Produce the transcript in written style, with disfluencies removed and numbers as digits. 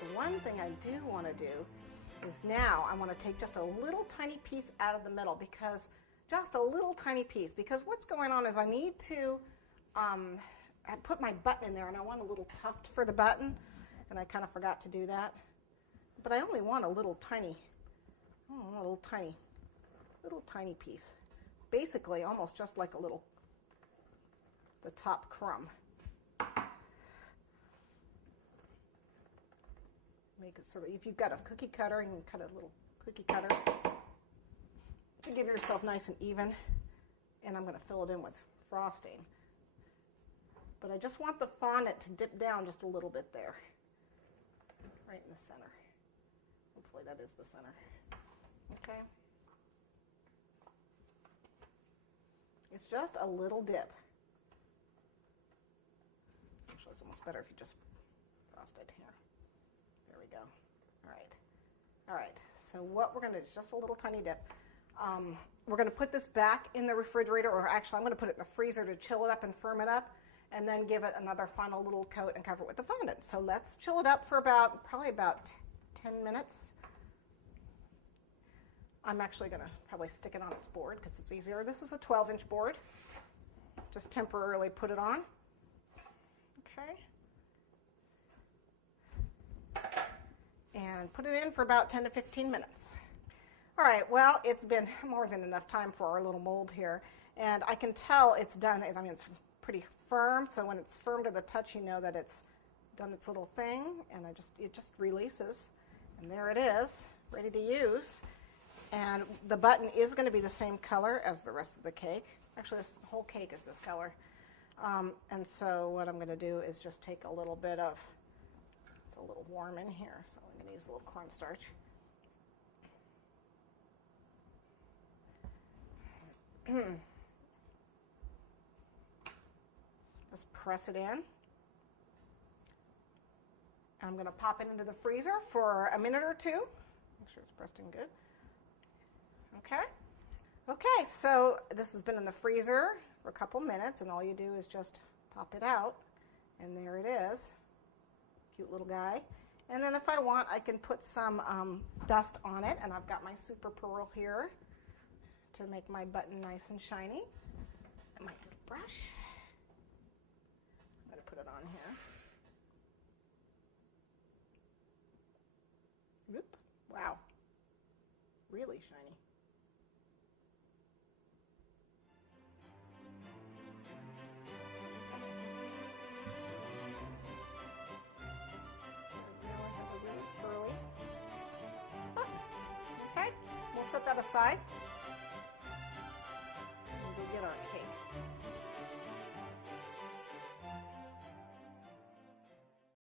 the one thing I do want to do is now I want to take just a little tiny piece out of the middle, because just a little tiny piece, because what's going on is I need to I put my button in there, and I want a little tuft for the button, and I kind of forgot to do that. But I only want a little tiny piece. Basically, almost just like the top crumb. Make it sort of, if you've got a cookie cutter, you can cut a little cookie cutter. And give yourself nice and even. And I'm going to fill it in with frosting. But I just want the fondant to dip down just a little bit there. Right in the center. Hopefully that is the center. Okay. It's just a little dip. Actually, it's almost better if you just frost it here. There we go. All right. All right. So what we're going to do is just a little tiny dip. We're going to put this back in the refrigerator, or actually I'm going to put it in the freezer to chill it up and firm it up, and then give it another final little coat and cover it with the fondant. So let's chill it up for probably about 10 minutes. I'm actually going to probably stick it on its board because it's easier. This is a 12-inch board. Just temporarily put it on. Okay. And put it in for about 10 to 15 minutes. All right, well, it's been more than enough time for our little mold here. And I can tell it's done. I mean, it's pretty firm, so when it's firm to the touch, you know that it's done its little thing, and it just releases. And there it is, ready to use. And the button is going to be the same color as the rest of the cake. Actually, this whole cake is this color. And so what I'm going to do is just take a little bit of, it's a little warm in here, so I'm going to use a little cornstarch. Just press it in. I'm going to pop it into the freezer for a minute or two. Make sure it's pressed in good. Okay. Okay, so this has been in the freezer for a couple minutes, and all you do is just pop it out, and there it is. Cute little guy. And then if I want, I can put some dust on it, and I've got my super pearl here to make my button nice and shiny. And my little brush. I'm going to put it on here. Whoop. Wow. Really shiny. Really curly. Okay, we'll set that aside.